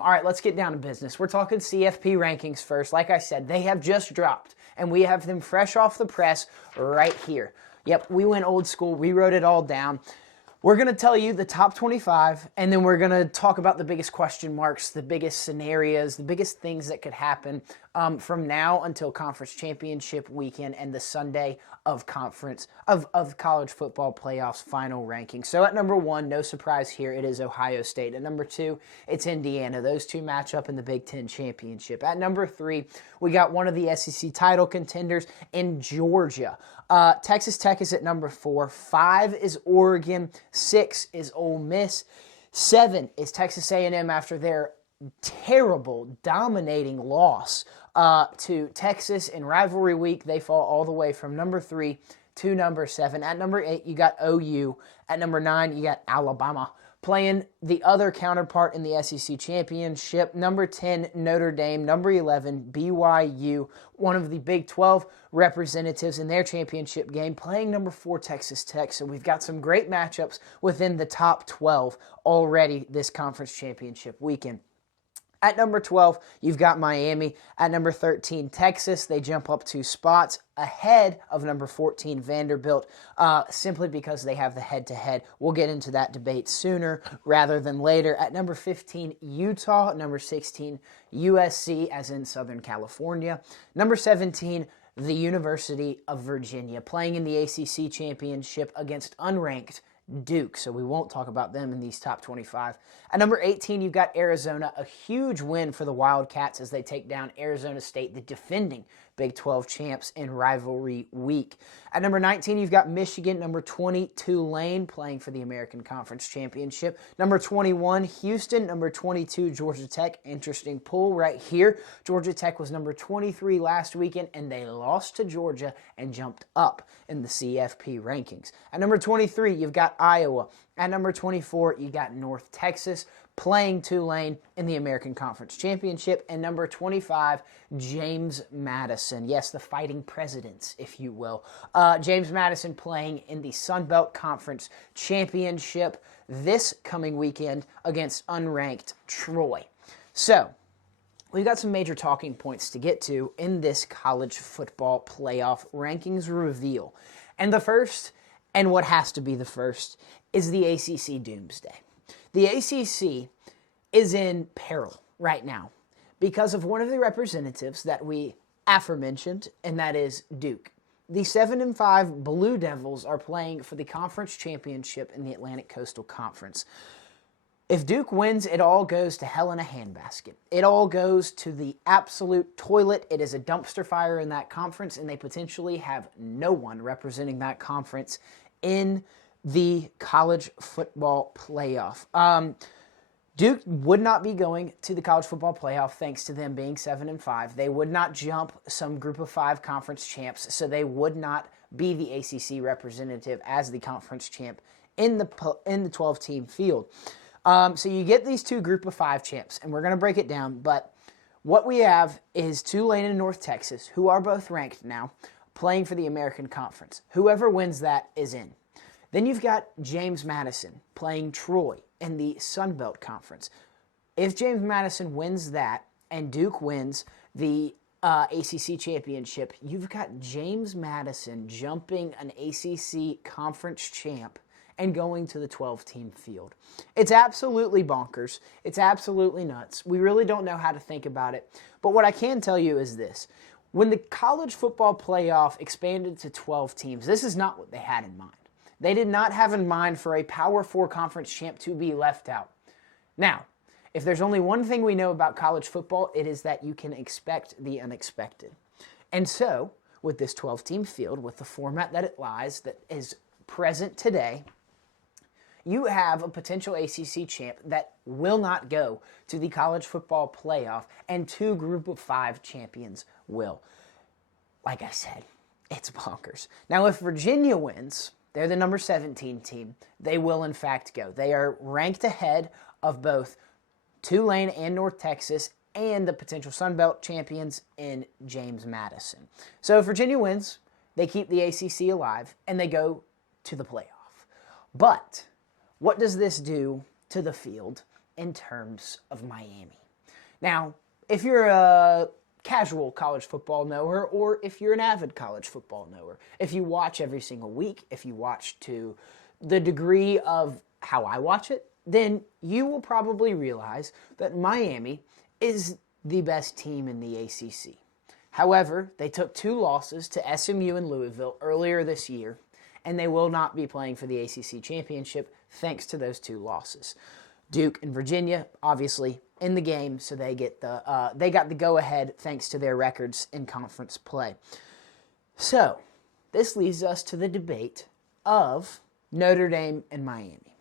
All right, let's get down to business. We're talking CFP rankings first. Like I said, they have just dropped, and we have them fresh off the press right here. Yep, we went old school. We wrote it all down. We're going to tell you the top 25, and then we're going to talk about the biggest question marks, the biggest scenarios, the biggest things that could happen from now until conference championship weekend and the Sunday of college football playoffs final ranking. So at number 1, no surprise here, it is Ohio State. At number 2, it's Indiana. Those two match up in the Big Ten championship. At number 3, we got one of the SEC title contenders in Georgia. Texas Tech is at number 4. 5 is Oregon. 6 is Ole Miss. 7 is Texas A&M after their terrible, dominating loss to Texas in rivalry week. They fall all the way from number 3 to number 7. At number 8, you got OU. At number 9, you got Alabama playing the other counterpart in the SEC championship. Number 10, Notre Dame. Number 11, BYU, one of the Big 12 representatives in their championship game, playing number 4, Texas Tech. So we've got some great matchups within the top 12 already this conference championship weekend. At number 12, you've got Miami. At number 13, Texas. They jump up 2 spots ahead of number 14, Vanderbilt, simply because they have the head-to-head. We'll get into that debate sooner rather than later. At number 15, Utah. At number 16, USC, as in Southern California. Number 17, the University of Virginia, playing in the ACC championship against unranked Duke, so we won't talk about them in these top 25. At number 18, you've got Arizona, a huge win for the Wildcats as they take down Arizona State, the defending Big 12 champs in rivalry week. At number 19, you've got Michigan. Number 20, Tulane, playing for the American Conference Championship. Number 21, Houston. Number 22, Georgia Tech. Interesting pull right here. Georgia Tech was number 23 last weekend, and they lost to Georgia and jumped up in the CFP rankings. At number 23, you've got Iowa. At number 24, you got North Texas playing Tulane in the American Conference Championship. And number 25, James Madison. Yes, the fighting presidents, if you will. James Madison playing in the Sun Belt Conference Championship this coming weekend against unranked Troy. So, we've got some major talking points to get to in this college football playoff rankings reveal. And the first, and what has to be the first, is the ACC Doomsday. The ACC is in peril right now because of one of the representatives that we aforementioned, and that is Duke. The 7-5 Blue Devils are playing for the conference championship in the Atlantic Coastal Conference. If Duke wins, it all goes to hell in a handbasket. It all goes to the absolute toilet. It is a dumpster fire in that conference, and they potentially have no one representing that conference in the college football playoff. Duke would not be going to the college football playoff thanks to them being 7-5. They would not jump some group of 5 conference champs, so they would not be the ACC representative as the conference champ in the 12-team field. So you get these 2 group of 5 champs, and we're going to break it down, but what we have is Tulane and North Texas, who are both ranked now, playing for the American Conference. Whoever wins that is in. Then you've got James Madison playing Troy in the Sun Belt Conference. If James Madison wins that and Duke wins the ACC championship, you've got James Madison jumping an ACC conference champ and going to the 12-team field. It's absolutely bonkers. It's absolutely nuts. We really don't know how to think about it. But what I can tell you is this. When the college football playoff expanded to 12 teams, this is not what they had in mind. They did not have in mind for a Power 4 conference champ to be left out. Now, if there's only one thing we know about college football, it is that you can expect the unexpected. And so, with this 12-team field, with the format that it lies, that is present today, you have a potential ACC champ that will not go to the college football playoff, and 2 group of 5 champions will. Like I said, it's bonkers. Now, if Virginia wins, they're the number 17 team. They will, in fact, go. They are ranked ahead of both Tulane and North Texas and the potential Sun Belt champions in James Madison. So if Virginia wins, they keep the ACC alive, and they go to the playoff. But what does this do to the field in terms of Miami? Now, if you're a casual college football knower, or if you're an avid college football knower, if you watch every single week, if you watch to the degree of how I watch it, then you will probably realize that Miami is the best team in the ACC. However, they took 2 losses to SMU and Louisville earlier this year, and they will not be playing for the ACC championship thanks to those 2 losses. Duke and Virginia, obviously, in the game, so they got the go-ahead thanks to their records in conference play. So, this leads us to the debate of Notre Dame and Miami.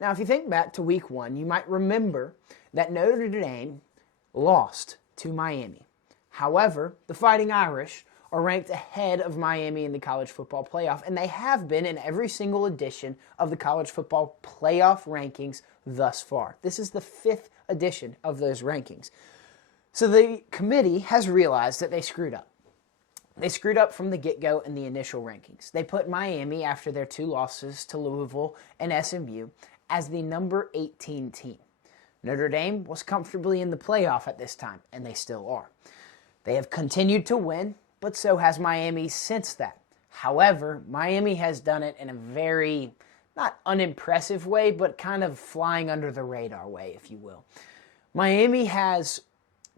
Now, if you think back to week 1, you might remember that Notre Dame lost to Miami. However, the Fighting Irish are ranked ahead of Miami in the college football playoff, and they have been in every single edition of the college football playoff rankings thus far. This is the 5th edition of those rankings. So the committee has realized that they screwed up. They screwed up from the get-go in the initial rankings. They put Miami, after their 2 losses to Louisville and SMU, as the number 18 team. Notre Dame was comfortably in the playoff at this time, and they still are. They have continued to win, but so has Miami since that. However, Miami has done it in a very, not unimpressive way, but kind of flying under the radar way, if you will. Miami has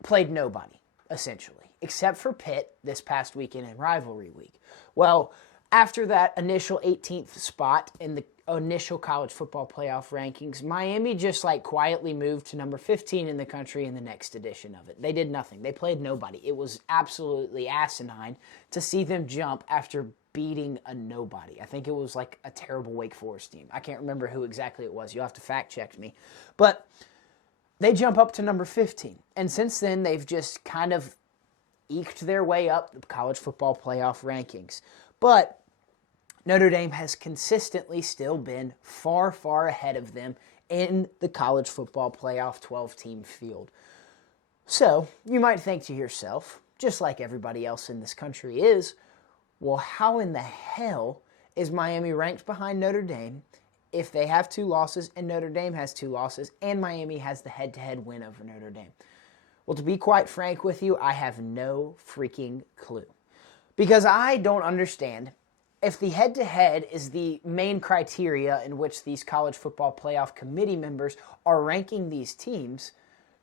played nobody, essentially, except for Pitt this past weekend in rivalry week. Well, after that initial 18th spot in the initial college football playoff rankings, Miami just quietly moved to number 15 in the country in the next edition of it. They did nothing. They played nobody. It was absolutely asinine to see them jump after beating a nobody. I think it was a terrible Wake Forest team. I can't remember who exactly it was. You'll have to fact check me. But they jump up to number 15. And since then, they've just kind of eked their way up the college football playoff rankings. But Notre Dame has consistently still been far, far ahead of them in the college football playoff 12-team field. So, you might think to yourself, just like everybody else in this country is, well, how in the hell is Miami ranked behind Notre Dame if they have 2 losses and Notre Dame has 2 losses and Miami has the head-to-head win over Notre Dame? Well, to be quite frank with you, I have no freaking clue. Because I don't understand. If the head-to-head is the main criteria in which these college football playoff committee members are ranking these teams,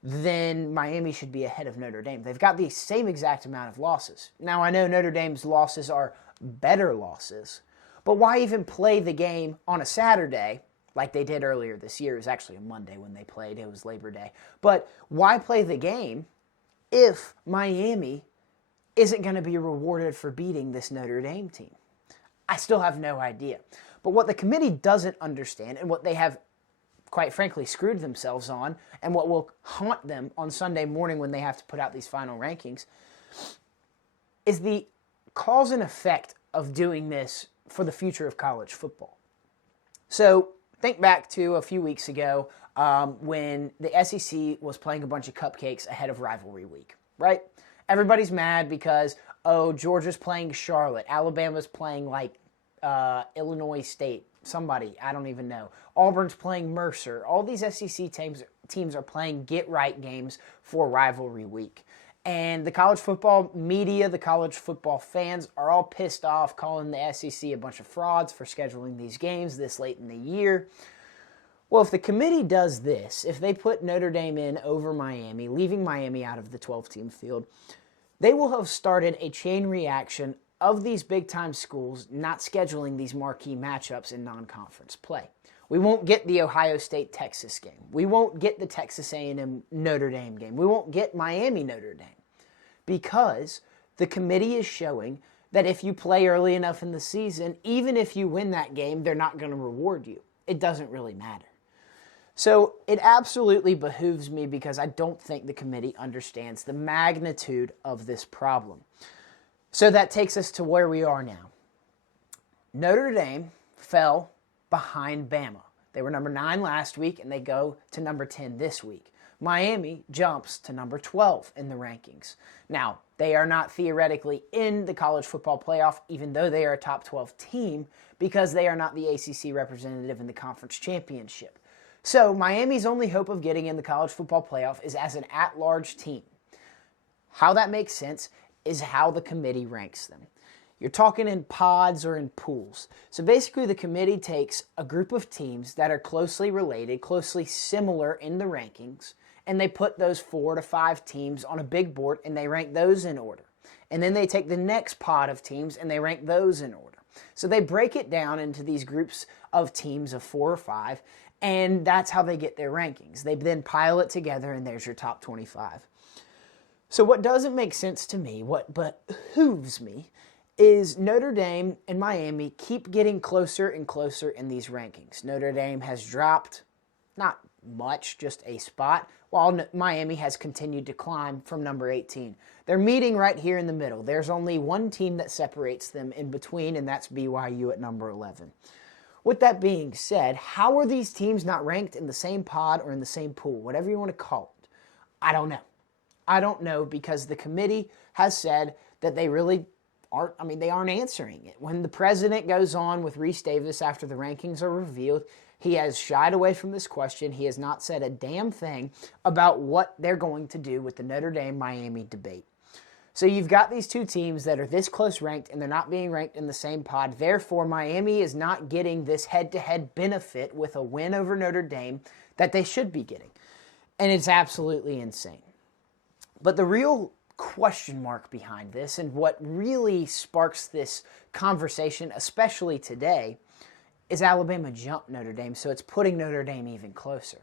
then Miami should be ahead of Notre Dame. They've got the same exact amount of losses. Now, I know Notre Dame's losses are better losses, but why even play the game on a Saturday like they did earlier this year? It was actually a Monday when they played. It was Labor Day. But why play the game if Miami isn't going to be rewarded for beating this Notre Dame team? I still have no idea. But what the committee doesn't understand, and what they have, quite frankly, screwed themselves on, and what will haunt them on Sunday morning when they have to put out these final rankings, is the cause and effect of doing this for the future of college football. So think back to a few weeks ago when the SEC was playing a bunch of cupcakes ahead of rivalry week, right? Everybody's mad because, Georgia's playing Charlotte. Alabama's playing Illinois State. Somebody, I don't even know. Auburn's playing Mercer. All these SEC teams are playing get-right games for rivalry week. And the college football media, the college football fans are all pissed off, calling the SEC a bunch of frauds for scheduling these games this late in the year. Well, if the committee does this, if they put Notre Dame in over Miami, leaving Miami out of the 12-team field, they will have started a chain reaction of these big-time schools not scheduling these marquee matchups in non-conference play. We won't get the Ohio State-Texas game. We won't get the Texas A&M Notre Dame game. We won't get Miami-Notre Dame because the committee is showing that if you play early enough in the season, even if you win that game, they're not going to reward you. It doesn't really matter. So it absolutely behooves me because I don't think the committee understands the magnitude of this problem. So that takes us to where we are now. Notre Dame fell behind Bama. They were number 9 last week, and they go to number 10 this week. Miami jumps to number 12 in the rankings. Now, they are not theoretically in the college football playoff, even though they are a top 12 team, because they are not the ACC representative in the conference championship. So Miami's only hope of getting in the college football playoff is as an at-large team. How that makes sense is how the committee ranks them. You're talking in pods or in pools. So basically the committee takes a group of teams that are closely related, closely similar in the rankings, and they put those 4 to 5 teams on a big board and they rank those in order. And then they take the next pod of teams and they rank those in order. So they break it down into these groups of teams of 4 or 5, and that's how they get their rankings. They then pile it together and there's your top 25. So what doesn't make sense to me, what behooves me, is Notre Dame and Miami keep getting closer and closer in these rankings. Notre Dame has dropped, not much, just a spot, while Miami has continued to climb from number 18. They're meeting right here in the middle. There's only one team that separates them in between, and that's BYU at number 11. With that being said, how are these teams not ranked in the same pod or in the same pool, whatever you want to call it? I don't know. I don't know, because the committee has said that they really they aren't answering it. When the president goes on with Reese Davis after the rankings are revealed, he has shied away from this question. He has not said a damn thing about what they're going to do with the Notre Dame-Miami debate. So you've got these two teams that are this close ranked, and they're not being ranked in the same pod. Therefore, Miami is not getting this head-to-head benefit with a win over Notre Dame that they should be getting. And it's absolutely insane. But the real question mark behind this, and what really sparks this conversation, especially today, is Alabama jumped Notre Dame, so it's putting Notre Dame even closer.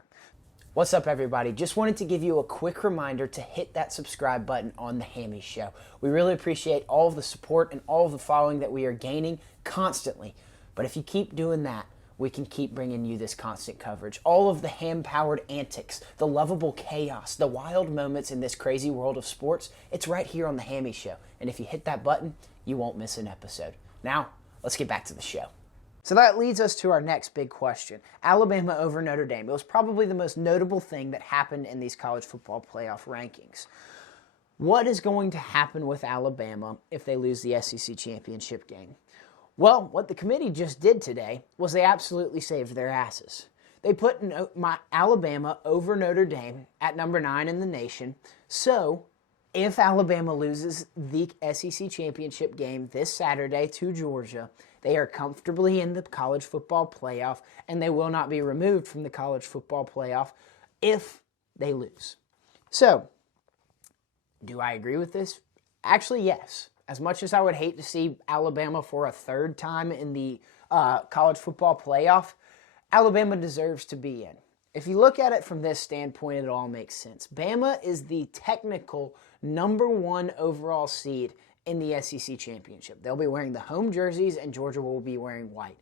What's up, everybody? Just wanted to give you a quick reminder to hit that subscribe button on the Hammy Show. We really appreciate all of the support and all of the following that we are gaining constantly. But if you keep doing that, we can keep bringing you this constant coverage. All of the ham-powered antics, the lovable chaos, the wild moments in this crazy world of sports, it's right here on the Hammy Show. And if you hit that button, you won't miss an episode. Now, let's get back to the show. So that leads us to our next big question. Alabama over Notre Dame. It was probably the most notable thing that happened in these college football playoff rankings. What is going to happen with Alabama if they lose the SEC championship game? Well, what the committee just did today was they absolutely saved their asses. They put Alabama over Notre Dame at number 9 in the nation. So if Alabama loses the SEC championship game this Saturday to Georgia, they are comfortably in the college football playoff, and they will not be removed from the college football playoff if they lose. So, do I agree with this? Actually, yes. As much as I would hate to see Alabama for a third time in the college football playoff, Alabama deserves to be in. If you look at it from this standpoint, it all makes sense. Bama is the technical number 1 overall seed in the SEC championship. They'll be wearing the home jerseys, and Georgia will be wearing white.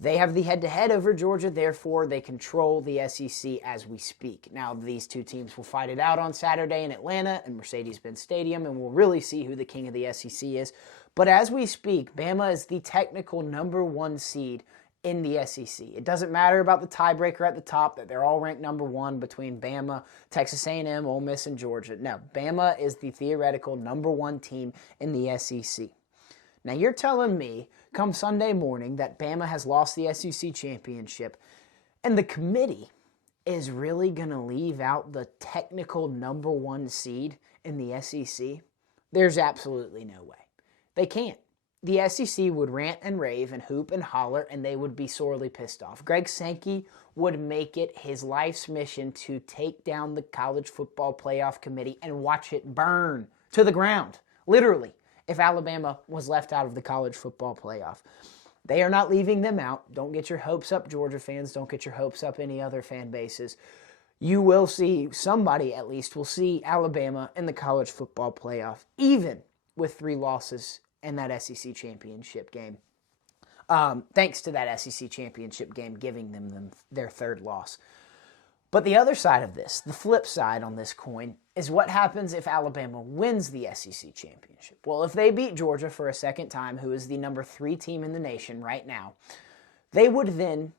They have the head-to-head over Georgia, therefore they control the SEC as we speak. Now, these two teams will fight it out on Saturday in Atlanta and Mercedes-Benz Stadium, and we'll really see who the king of the SEC is. But as we speak, Bama is the technical number 1 seed in the SEC. It doesn't matter about the tiebreaker at the top, that they're all ranked number 1 between Bama, Texas A&M, Ole Miss, and Georgia. No, Bama is the theoretical number 1 team in the SEC. Now, you're telling me come Sunday morning that Bama has lost the SEC championship, and the committee is really going to leave out the technical number 1 seed in the SEC? There's absolutely no way. They can't. The SEC would rant and rave and hoop and holler, and they would be sorely pissed off. Greg Sankey would make it his life's mission to take down the college football playoff committee and watch it burn to the ground, literally, if Alabama was left out of the college football playoff. They are not leaving them out. Don't get your hopes up, Georgia fans. Don't get your hopes up, any other fan bases. You will see, somebody at least will see Alabama in the college football playoff, even with 3 losses in that SEC championship game. Thanks to that SEC championship game giving them their 3rd loss. But the other side of this, the flip side on this coin, is what happens if Alabama wins the SEC championship. Well, if they beat Georgia for a second time, who is the number 3 team in the nation right now, they would then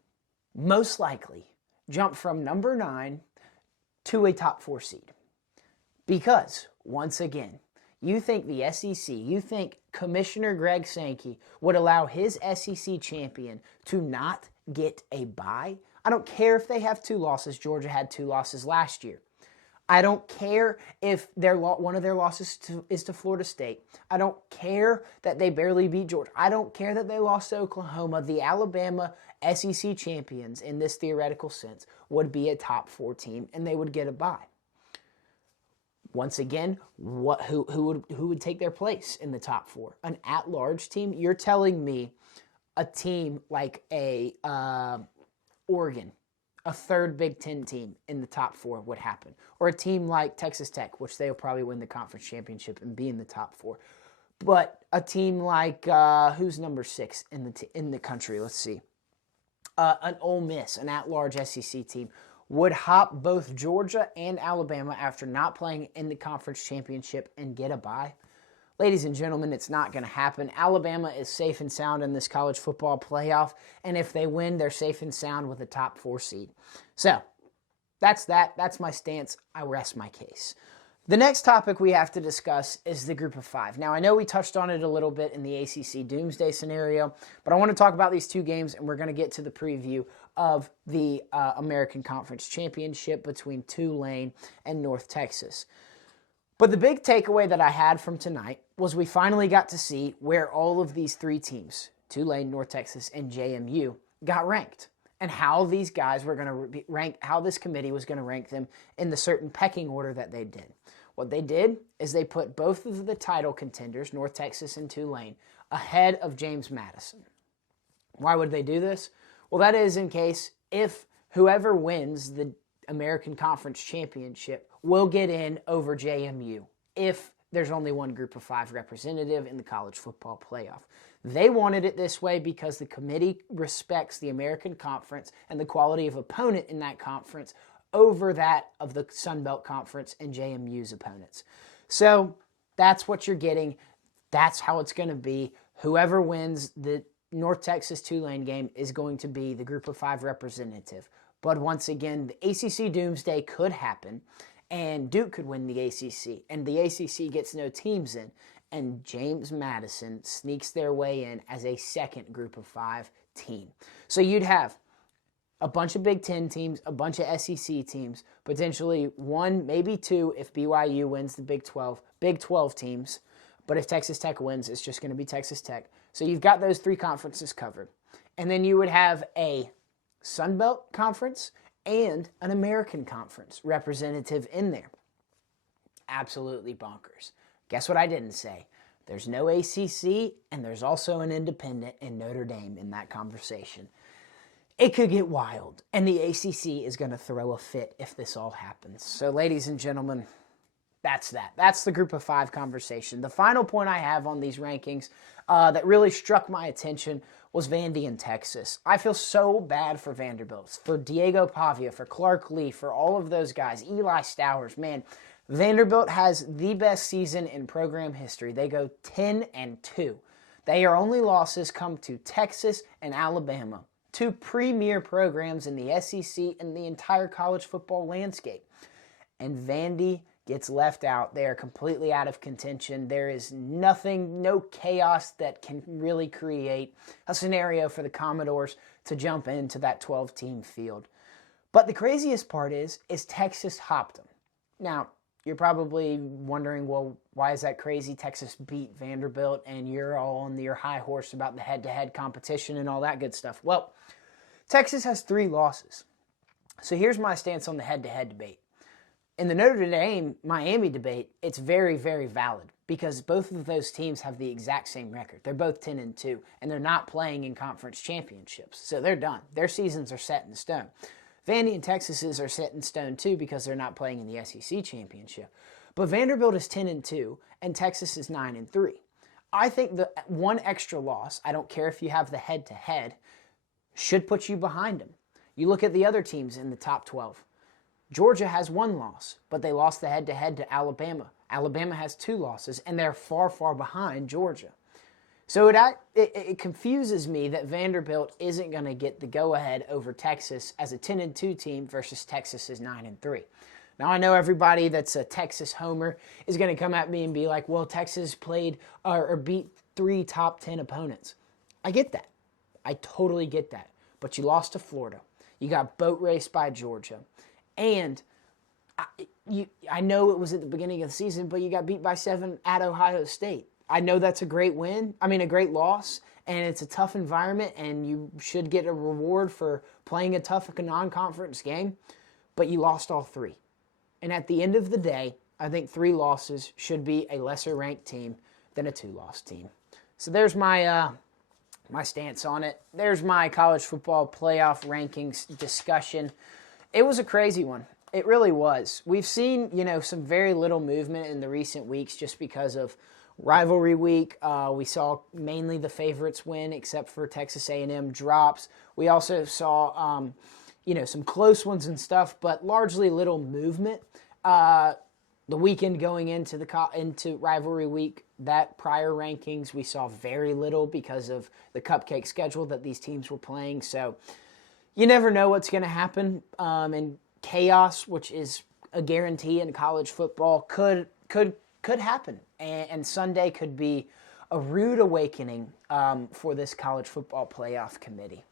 most likely jump from number 9 to a top 4 seed. Because, once again, you think the SEC, you think Commissioner Greg Sankey would allow his SEC champion to not get a bye? I don't care if they have 2 losses. Georgia had 2 losses last year. I don't care if one of their losses is to Florida State. I don't care that they barely beat Georgia. I don't care that they lost to Oklahoma. The Alabama SEC champions, in this theoretical sense, would be a top 4 team, and they would get a bye. Once again, who would take their place in the top 4? An at-large team? You're telling me a team like Oregon, a third Big Ten team in the top 4 would happen. Or a team like Texas Tech, which they'll probably win the conference championship and be in the top 4. But a team like, who's number 6 in the country? Let's see. An Ole Miss, an at-large SEC team, would hop both Georgia and Alabama after not playing in the conference championship and get a bye. Ladies and gentlemen, it's not going to happen. Alabama is safe and sound in this college football playoff, and if they win, they're safe and sound with a top 4 seed. So, that's that. That's my stance. I rest my case. The next topic we have to discuss is the group of 5. Now, I know we touched on it a little bit in the ACC Doomsday scenario, but I want to talk about these 2 games, and we're going to get to the preview of the American Conference Championship between Tulane and North Texas. But the big takeaway that I had from tonight was we finally got to see where all of these 3 teams, Tulane, North Texas, and JMU, got ranked, and how these guys were going to rank, how this committee was going to rank them in the certain pecking order that they did. What they did is they put both of the title contenders, North Texas and Tulane, ahead of James Madison. Why would they do this? Well, that is in case if whoever wins the American Conference Championship will get in over JMU if there's only one group of 5 representative in the college football playoff. They wanted it this way because the committee respects the American Conference and the quality of opponent in that conference over that of the Sun Belt Conference and JMU's opponents. So that's what you're getting. That's how it's going to be. Whoever wins the North Texas-Tulane game is going to be the group of 5 representative. But once again, the ACC Doomsday could happen, and Duke could win the ACC, and the ACC gets no teams in, and James Madison sneaks their way in as a second group of 5 team. So you'd have a bunch of Big Ten teams, a bunch of SEC teams, potentially 1, maybe 2 if BYU wins the Big 12 teams. But if Texas Tech wins, it's just going to be Texas Tech. So you've got those 3 conferences covered. And then you would have a Sun Belt Conference and an American Conference representative in there. Absolutely bonkers. Guess what I didn't say? There's no ACC, and there's also an independent in Notre Dame in that conversation. It could get wild, and the ACC is going to throw a fit if this all happens. So, ladies and gentlemen, that's that. That's the group of 5 conversation. The final point I have on these rankings that really struck my attention was Vandy and Texas. I feel so bad for Vanderbilt, for Diego Pavia, for Clark Lee, for all of those guys, Eli Stowers. Man, Vanderbilt has the best season in program history. They go 10-2. Their only losses come to Texas and Alabama, 2 premier programs in the SEC and the entire college football landscape. And Vandy gets left out. They are completely out of contention. There is nothing, no chaos that can really create a scenario for the Commodores to jump into that 12-team field. But the craziest part is Texas hopped them. Now, you're probably wondering, well, why is that crazy? Texas beat Vanderbilt, and you're all on your high horse about the head-to-head competition and all that good stuff. Well, Texas has 3 losses. So here's my stance on the head-to-head debate. In the Notre Dame-Miami debate, it's very, very valid because both of those teams have the exact same record. They're both 10-2, and they're not playing in conference championships. So they're done. Their seasons are set in stone. Vandy and Texas's are set in stone too because they're not playing in the SEC championship. But Vanderbilt is 10-2, and Texas is 9-3. I think the one extra loss, I don't care if you have the head-to-head, should put you behind them. You look at the other teams in the top 12. Georgia has 1 loss, but they lost the head-to-head to Alabama. Alabama has 2 losses, and they're far, far behind Georgia. So it confuses me that Vanderbilt isn't going to get the go-ahead over Texas as a 10-2 team versus Texas's 9-3. Now, I know everybody that's a Texas homer is going to come at me and be like, well, Texas played or beat 3 top 10 opponents. I get that. I totally get that. But you lost to Florida. You got boat raced by Georgia. And I know it was at the beginning of the season, but you got beat by 7 at Ohio State. I know that's a great a great loss, and it's a tough environment, and you should get a reward for playing a tough non-conference game, but you lost all 3. And at the end of the day, I think 3 losses should be a lesser-ranked team than a 2-loss team. So there's my my stance on it. There's my college football playoff rankings discussion. It was a crazy one. It really was. We've seen, some very little movement in the recent weeks just because of rivalry week. We saw mainly the favorites win, except for Texas A&M drops. We also saw, some close ones and stuff, but largely little movement. The weekend going into rivalry week, that prior rankings, we saw very little because of the cupcake schedule that these teams were playing. So you never know what's going to happen. And chaos, which is a guarantee in college football, could happen. And Sunday could be a rude awakening for this college football playoff committee.